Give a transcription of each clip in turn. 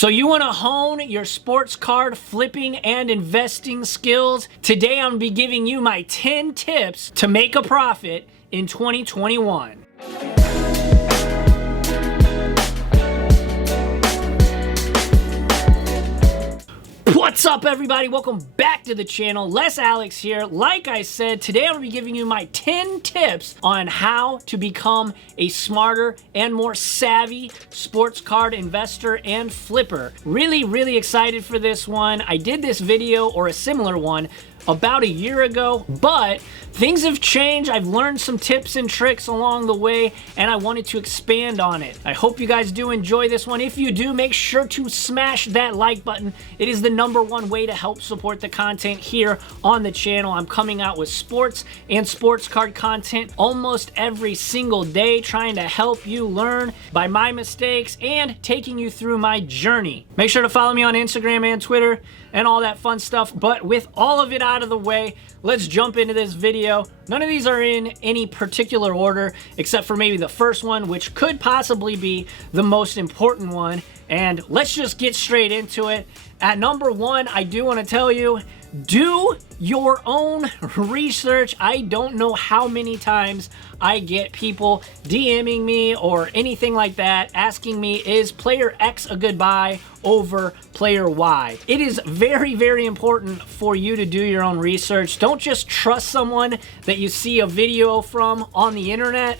So you want to hone your sports card flipping and investing skills? Today I'm going to be giving you my 10 tips to make a profit in 2021. What's up, everybody? Welcome back to the channel. LessAlex here. Like I said, today I'm going to be giving you my 10 tips on how to become a smarter and more savvy sports card investor and flipper. Really excited for this one. I did this video, or a similar one, about a year ago, but things have changed. I've learned some tips and tricks along the way, and I wanted to expand on it. I hope you guys do enjoy this one. If you do, make sure to smash that like button. It is the #1 way to help support the content here on the channel. I'm coming out with sports and sports card content almost every single day, trying to help you learn by my mistakes and taking you through my journey. Make sure to follow me on Instagram and Twitter and all that fun stuff. But with all of it out of the way, let's jump into this video. None of these are in any particular order, except for maybe the first one, which could possibly be the most important one. And let's just get straight into it. At #1, I do want to tell you, do your own research. I don't know how many times I get people DMing me or anything like that asking me, is player X a good buy over player Y? It is very important for you to do your own research. Don't just trust someone that you see a video from on the internet.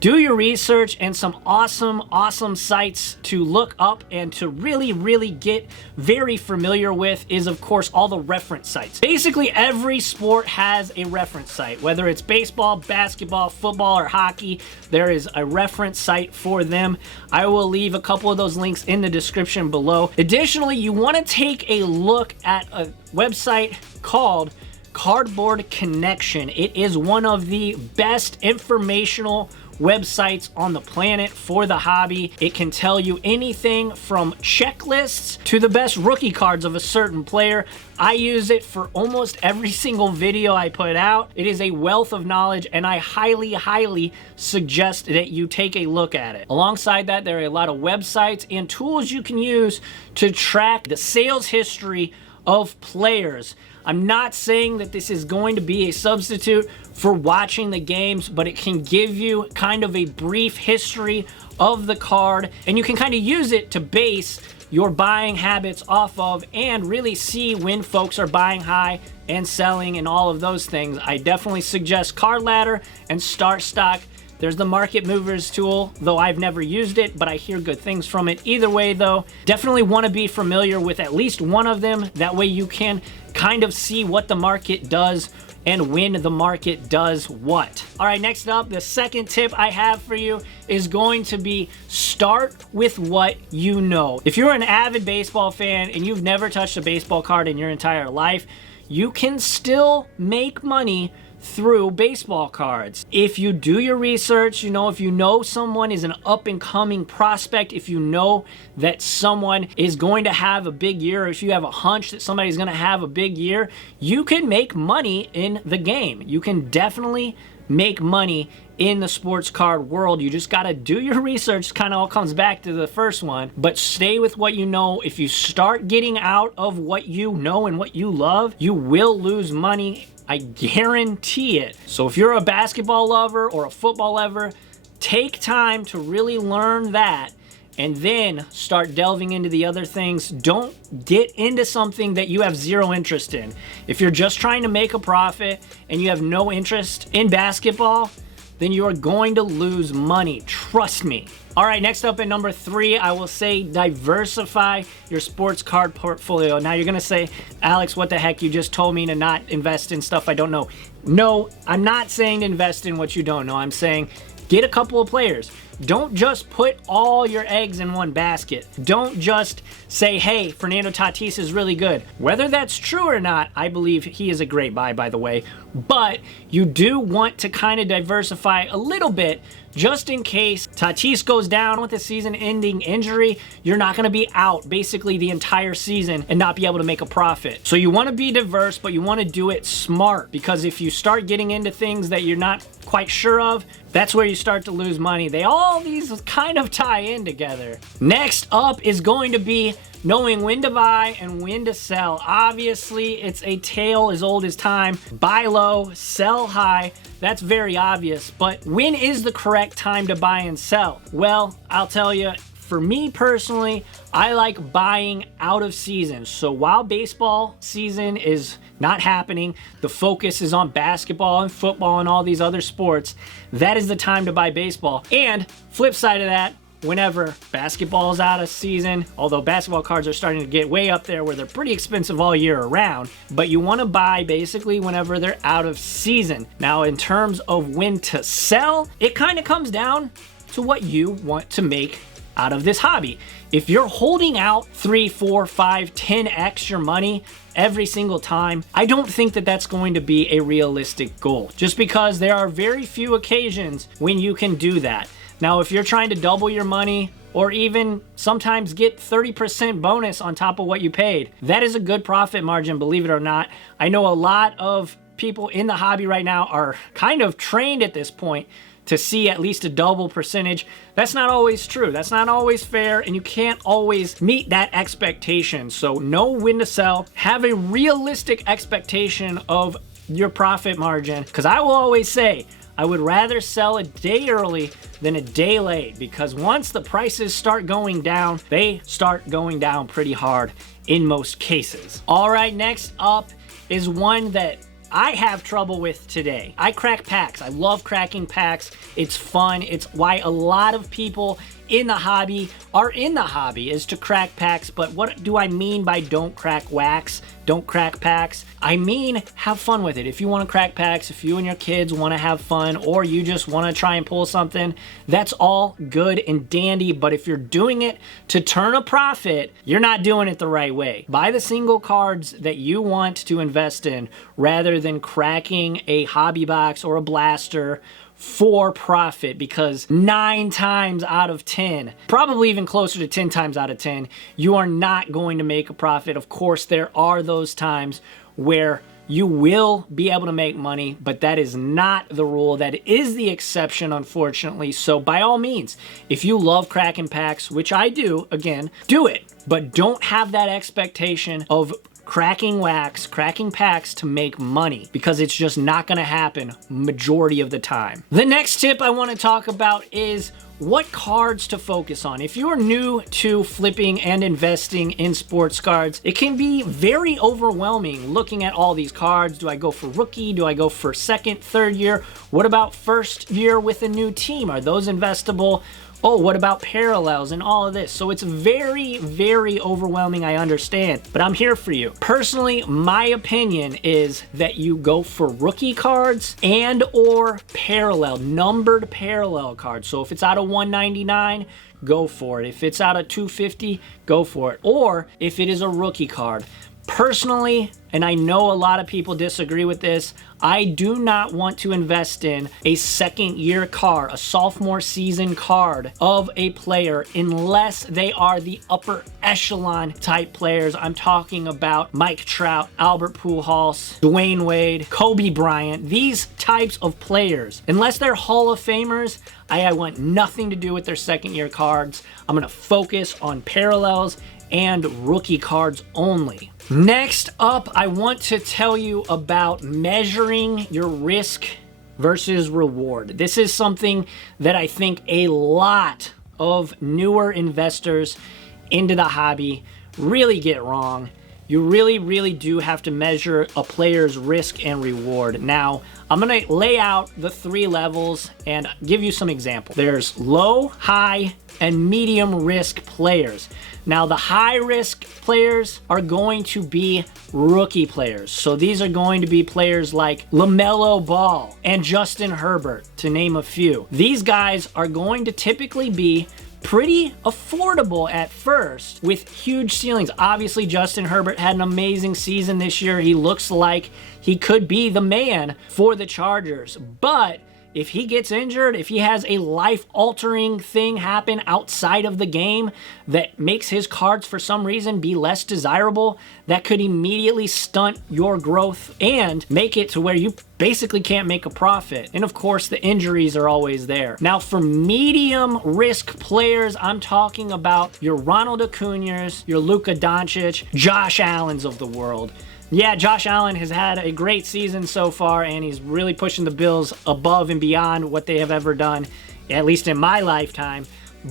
Do your research, and some awesome sites to look up and to really get very familiar with is, of course, all the reference sites. Basically, every sport has a reference site. Whether it's baseball, basketball, football, or hockey, there is a reference site for them. I will leave a couple of those links in the description below. Additionally, you want to take a look at a website called Cardboard Connection. It is one of the best informational websites on the planet for the hobby. It can tell you anything from checklists to the best rookie cards of a certain player. I use it for almost every single video I put out. It is a wealth of knowledge, and I highly suggest that you take a look at it. Alongside that, there are a lot of websites and tools you can use to track the sales history of players. I'm not saying that this is going to be a substitute for watching the games, but it can give you kind of a brief history of the card, and you can kind of use it to base your buying habits off of and really see when folks are buying high and selling and all of those things. I definitely suggest Card Ladder and Start Stock. There's the Market Movers tool, though I've never used it, but I hear good things from it. Either way, though, definitely want to be familiar with at least one of them. That way you can kind of see what the market does and when the market does what. All right, next up, the second tip I have for you is going to be start with what you know. If you're an avid baseball fan and you've never touched a baseball card in your entire life, you can still make money through baseball cards. If you do your research, if you know someone is an up-and-coming prospect, if you know that someone is going to have a big year, or if you have a hunch that somebody's going to have a big year, you can make money in the game. You can definitely make money in the sports card world. You just got to do your research. Kind of all comes back to the first one, but stay with what you know. If you start getting out of what you know and what you love, you will lose money. I guarantee it. So if you're a basketball lover or a football lover, take time to really learn that and then start delving into the other things. Don't get into something that you have zero interest in. If you're just trying to make a profit and you have no interest in basketball, then you are going to lose money. Trust me. All right, next up at #3, I will say diversify your sports card portfolio. Now you're gonna say, Alex, what the heck? You just told me to not invest in stuff I don't know. No, I'm not saying to invest in what you don't know. I'm saying get a couple of players. Don't just put all your eggs in one basket. Don't just say, hey, Fernando Tatis is really good. Whether that's true or not, I believe he is a great buy, by the way. But you do want to kind of diversify a little bit, just in case Tatis goes down with a season-ending injury. You're not going to be out basically the entire season and not be able to make a profit. So you want to be diverse, but you want to do it smart, because if you start getting into things that you're not quite sure of, that's where you start to lose money. They all all these kind of tie in together. Next up is going to be knowing when to buy and when to sell. Obviously, it's a tale as old as time. Buy low, sell high. That's very obvious. But when is the correct time to buy and sell? Well, I'll tell you, for me personally, I like buying out of season. So while baseball season is not happening, the focus is on basketball and football and all these other sports, that is the time to buy baseball. And flip side of that, whenever basketball is out of season, although basketball cards are starting to get way up there where they're pretty expensive all year around, but you want to buy basically whenever they're out of season. Now, in terms of when to sell, it kind of comes down to what you want to make out of this hobby. If you're holding out 3, 4, 5, 10x your money every single time, I don't think that that's going to be a realistic goal, just because there are very few occasions when you can do that. Now, if you're trying to double your money or even sometimes get 30% bonus on top of what you paid, that is a good profit margin, believe it or not. I know a lot of people in the hobby right now are kind of trained at this point to see at least a double percentage. That's not always true. That's not always fair, and you can't always meet that expectation. So know when to sell. Have a realistic expectation of your profit margin, because I will always say, I would rather sell a day early than a day late, because once the prices start going down, they start going down pretty hard in most cases. All right, next up is one that I have trouble with today. I crack packs. I love cracking packs. It's fun. It's why a lot of people in the hobby are in the hobby, is to crack packs. But what do I mean by don't crack wax? Don't crack packs? I mean, have fun with it. If you want to crack packs, if you and your kids want to have fun, or you just want to try and pull something, that's all good and dandy. But if you're doing it to turn a profit, you're not doing it the right way. Buy the single cards that you want to invest in rather than cracking a hobby box or a blaster for profit, because 9 times out of 10, probably even closer to 10 times out of 10, you are not going to make a profit. Of course, there are those times where you will be able to make money, but that is not the rule. That is the exception, unfortunately. So by all means, if you love cracking packs, which I do, again, do it, but don't have that expectation of cracking wax, cracking packs to make money, because it's just not going to happen majority of the time. The next tip I want to talk about is what cards to focus on. If you're new to flipping and investing in sports cards, it can be very overwhelming looking at all these cards. Do I go for rookie? Do I go for second, third year? What about first year with a new team? Are those investable? Oh, what about parallels and all of this? So it's very, very overwhelming, I understand, but I'm here for you. Personally, my opinion is that you go for rookie cards and or parallel, numbered parallel cards. So if it's out of 199, go for it. If it's out of 250, go for it. Or if it is a rookie card. Personally, and I know a lot of people disagree with this, I do not want to invest in a second year card, a sophomore season card of a player, unless they are the upper echelon type players. I'm talking about Mike Trout, Albert Pujols, Dwayne Wade, Kobe Bryant, these types of players. Unless they're Hall of Famers, I want nothing to do with their second year cards. I'm gonna focus on parallels and rookie cards only. Next up, I want to tell you about measuring your risk versus reward. This is something that I think a lot of newer investors into the hobby really get wrong. You really, really do have to measure a player's risk and reward. Now, I'm gonna lay out the 3 levels and give you some examples. There's low, high, and medium risk players. Now, the high risk players are going to be rookie players. So these are going to be players like LaMelo Ball and Justin Herbert, to name a few. These guys are going to typically be pretty affordable at first with huge ceilings. Obviously, Justin Herbert had an amazing season this year. He looks like he could be the man for the Chargers, but if he gets injured, if he has a life-altering thing happen outside of the game that makes his cards for some reason be less desirable, that could immediately stunt your growth and make it to where you basically can't make a profit. And of course, the injuries are always there. Now, for medium risk players, I'm talking about your Ronald Acuñas, your Luka Doncic, Josh Allens of the world. Yeah, Josh Allen has had a great season so far, and he's really pushing the Bills above and beyond what they have ever done, at least in my lifetime.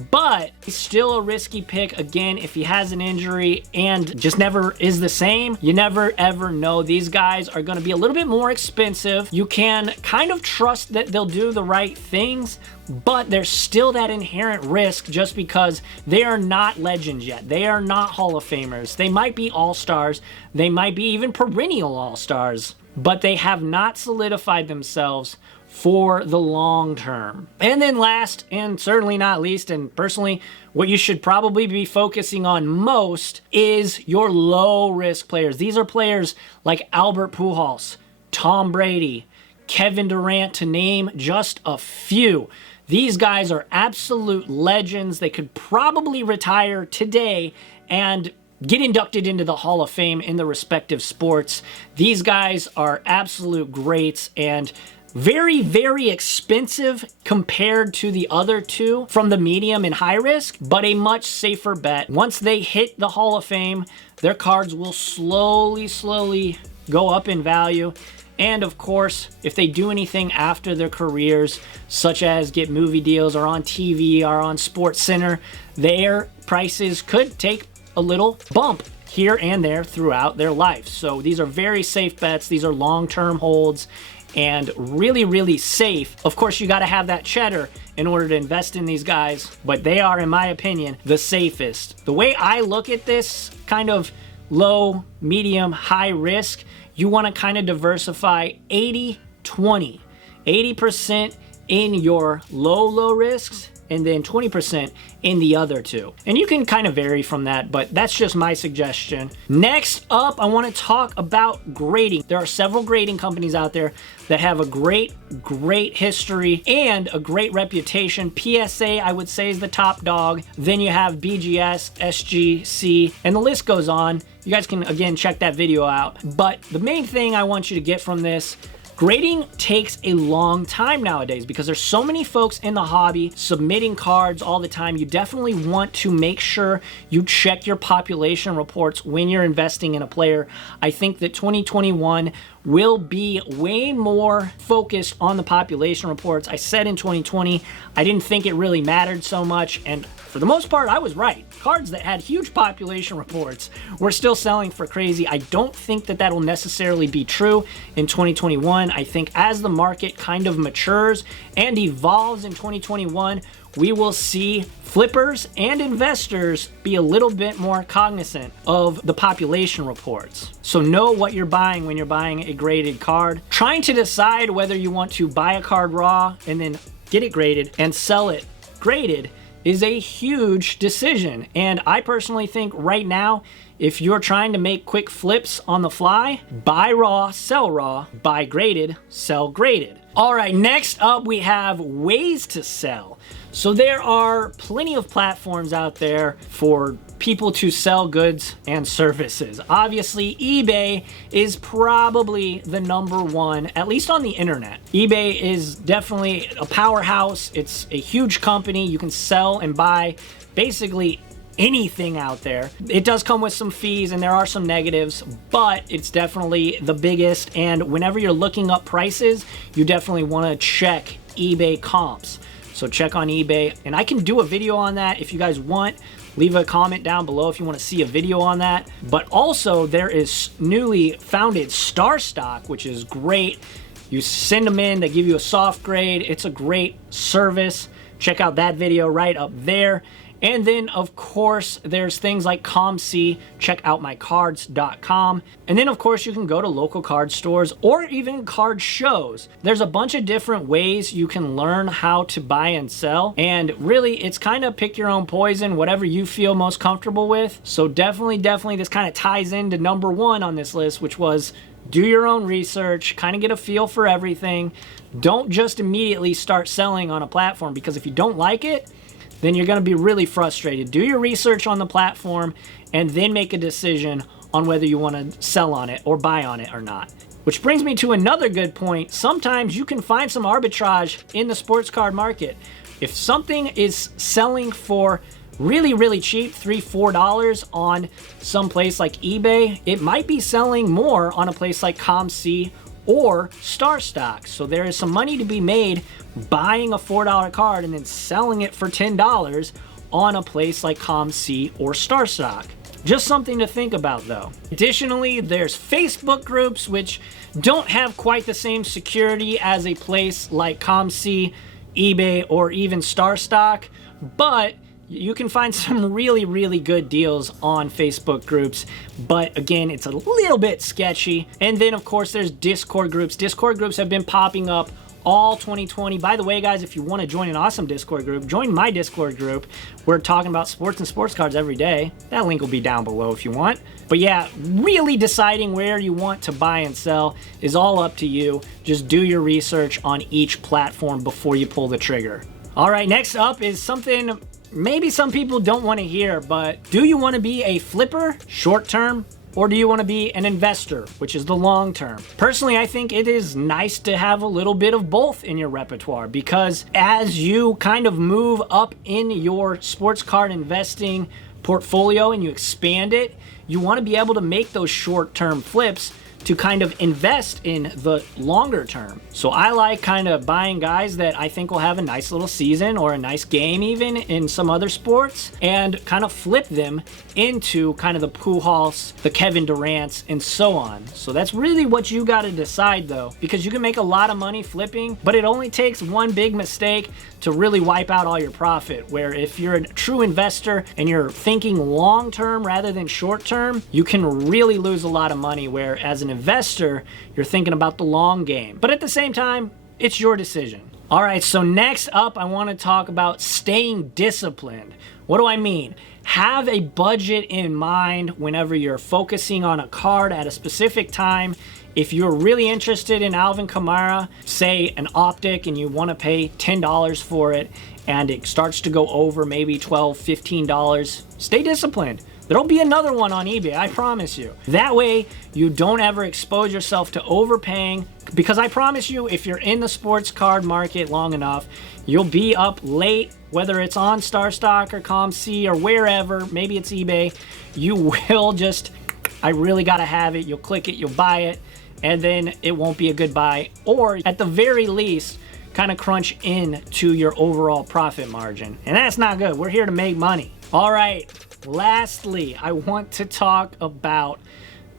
But he's still a risky pick. Again, if he has an injury and just never is the same, you never ever know. These guys are going to be a little bit more expensive. You can kind of trust that they'll do the right things, but there's still that inherent risk just because they are not legends yet. They are not Hall of Famers. They might be all-stars. They might be even perennial all-stars, but they have not solidified themselves for the long term. And then last, and certainly not least, and personally, what you should probably be focusing on most is your low-risk players. These are players like Albert Pujols, Tom Brady, Kevin Durant, to name just a few. These guys are absolute legends. They could probably retire today and get inducted into the Hall of Fame in the respective sports. These guys are absolute greats and very, very expensive compared to the other two from the medium and high risk, but a much safer bet. Once they hit the Hall of Fame, their cards will slowly go up in value. And of course, if they do anything after their careers, such as get movie deals or on TV or on Sports Center, their prices could take a little bump here and there throughout their life. So these are very safe bets. These are long-term holds and really, really safe. Of course, you got to have that cheddar in order to invest in these guys, but they are, in my opinion, the safest. The way I look at this kind of low, medium, high risk, you want to kind of diversify 80-20. 80% in your low risks, and then 20% in the other two. And you can kind of vary from that, but that's just my suggestion. Next up, I want to talk about grading. There are several grading companies out there that have a great history and a great reputation. PSA, I would say, is the top dog. Then you have BGS, SGC, and the list goes on. You guys can, again, check that video out. But the main thing I want you to get from this, grading takes a long time nowadays because there's so many folks in the hobby submitting cards all the time. You definitely want to make sure you check your population reports when you're investing in a player. I think that 2021 will be way more focused on the population reports. I said in 2020, I didn't think it really mattered so much, and for the most part, I was right. Cards that had huge population reports were still selling for crazy. I don't think that that'll necessarily be true in 2021. I think as the market kind of matures and evolves in 2021, we will see flippers and investors be a little bit more cognizant of the population reports. So know what you're buying when you're buying a graded card. Trying to decide whether you want to buy a card raw and then get it graded and sell it graded is a huge decision. And I personally think right now, if you're trying to make quick flips on the fly, buy raw, sell raw, buy graded, sell graded. All right, next up we have ways to sell. So there are plenty of platforms out there for people to sell goods and services. Obviously, eBay is probably the number one, at least on the internet. eBay is definitely a powerhouse. It's a huge company. You can sell and buy basically anything out there. It does come with some fees and there are some negatives, but it's definitely the biggest. And whenever you're looking up prices, you definitely want to check eBay comps. So check on eBay, and I can do a video on that if you guys want. Leave a comment down below if you want to see a video on that. But also there is newly founded Star Stock, which is great. You send them in, they give you a soft grade. It's a great service. Check out that video right up there. And then, of course, there's things like ComC, checkoutmycards.com. And then, of course, you can go to local card stores or even card shows. There's a bunch of different ways you can learn how to buy and sell. And really, it's kind of pick your own poison, whatever you feel most comfortable with. So definitely, this kind of ties into number one on this list, which was do your own research, kind of get a feel for everything. Don't just immediately start selling on a platform, because if you don't like it, then you're going to be really frustrated. Do your research on the platform and then make a decision on whether you want to sell on it or buy on it or not. Which brings me to another good point. Sometimes you can find some arbitrage in the sports card market. If something is selling for really cheap, $3-4 on some place like eBay, it might be selling more on a place like ComC or StarStock. So there is some money to be made buying a $4 card and then selling it for $10 on a place like ComC or StarStock. Just something to think about though. Additionally, there's Facebook groups, which don't have quite the same security as a place like ComC, eBay, or even StarStock, but you can find some really good deals on Facebook groups, but again, it's a little bit sketchy. And then of course there's Discord groups. Discord groups have been popping up all 2020. By the way, guys, if you want to join an awesome Discord group, join my Discord group. We're talking about sports and sports cards every day. That link will be down below if you want. But yeah, really deciding where you want to buy and sell is all up to you. Just do your research on each platform before you pull the trigger. All right, next up is something maybe some people don't want to hear, but do you want to be a flipper, short term, or do you want to be an investor, which is the long term? Personally, I think it is nice to have a little bit of both in your repertoire, because as you kind of move up in your sports card investing portfolio and you expand it, you want to be able to make those short term flips to kind of invest in the longer term. So I like kind of buying guys that I think will have a nice little season or a nice game even in some other sports, and kind of flip them into kind of the Pujols, the Kevin Durants, and so on. So that's really what you got to decide though, because you can make a lot of money flipping, but it only takes one big mistake to really wipe out all your profit. Where if you're a true investor and you're thinking long term rather than short term, you can really lose a lot of money, where as an investor, you're thinking about the long game. But at the same time, it's your decision. All right, so next up, I want to talk about staying disciplined. What do I mean? Have a budget in mind whenever you're focusing on a card at a specific time. If you're really interested in Alvin Kamara, say an optic, and you want to pay $10 for it, and it starts to go over maybe $12, $15, stay disciplined. There'll be another one on eBay, I promise you. That way, you don't ever expose yourself to overpaying, because I promise you, if you're in the sports card market long enough, you'll be up late, whether it's on StarStock or ComC or wherever, maybe it's eBay, you will just, I really gotta have it, you'll click it, you'll buy it, and then it won't be a good buy, or at the very least, kind of crunch in to your overall profit margin. And that's not good. We're here to make money. All right. Lastly, I want to talk about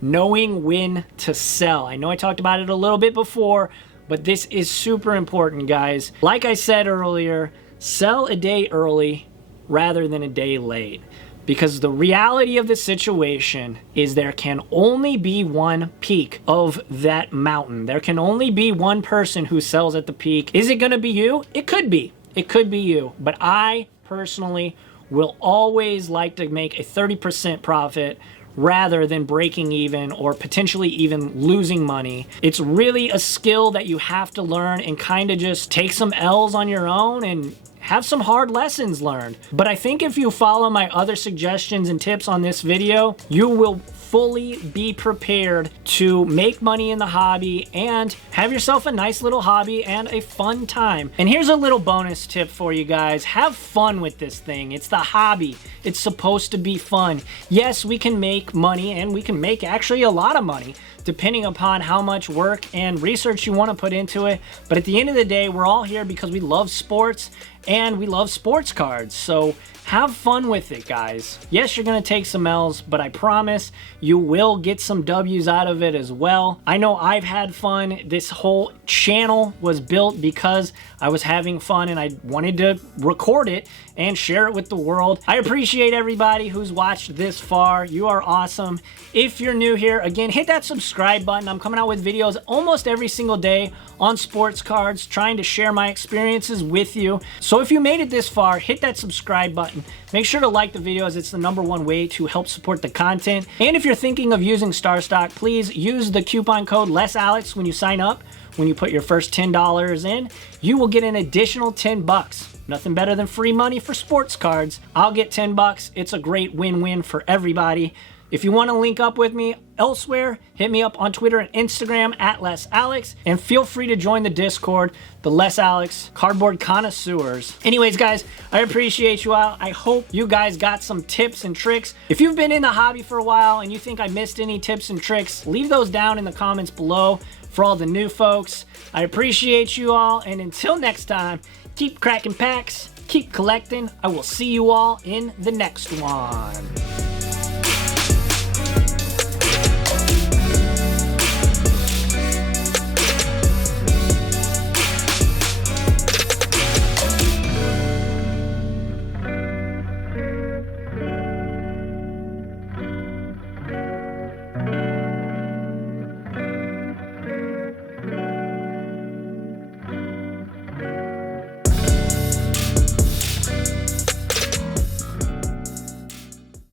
knowing when to sell. I know I talked about it a little bit before, but this is super important, guys. Like I said earlier, sell a day early rather than a day late. Because the reality of the situation is there can only be one peak of that mountain. There can only be one person who sells at the peak. Is it going to be you? It could be. It could be you. But I personally will always like to make a 30% profit rather than breaking even or potentially even losing money. It's really a skill that you have to learn and kind of just take some L's on your own and have some hard lessons learned. But I think if you follow my other suggestions and tips on this video, you will fully be prepared to make money in the hobby and have yourself a nice little hobby and a fun time. And here's a little bonus tip for you guys. Have fun with this thing. It's the hobby. It's supposed to be fun. Yes, we can make money, and we can make actually a lot of money depending upon how much work and research you want to put into it. But at the end of the day, we're all here because we love sports and we love sports cards. So have fun with it, guys. Yes, you're going to take some L's, but I promise you will get some W's out of it as well. I know I've had fun. This whole channel was built because I was having fun and I wanted to record it and share it with the world. I appreciate everybody who's watched this far. You are awesome. If you're new here, again, hit that subscribe button. I'm coming out with videos almost every single day on sports cards, trying to share my experiences with you. So if you made it this far, hit that subscribe button. Make sure to like the videos. It's the #1 way to help support the content. And if you're thinking of using StarStock, please use the coupon code LessAlex when you sign up. When you put your first $10 in, you will get an additional 10 bucks. Nothing better than free money for sports cards. I'll get 10 bucks. It's a great win-win for everybody. If you want to link up with me elsewhere, hit me up on Twitter and Instagram at LessAlex, and feel free to join the Discord, the LessAlex Cardboard Connoisseurs. Anyways, guys, I appreciate you all. I hope you guys got some tips and tricks. If you've been in the hobby for a while and you think I missed any tips and tricks, leave those down in the comments below for all the new folks. I appreciate you all, and until next time, keep cracking packs, keep collecting. I will see you all in the next one.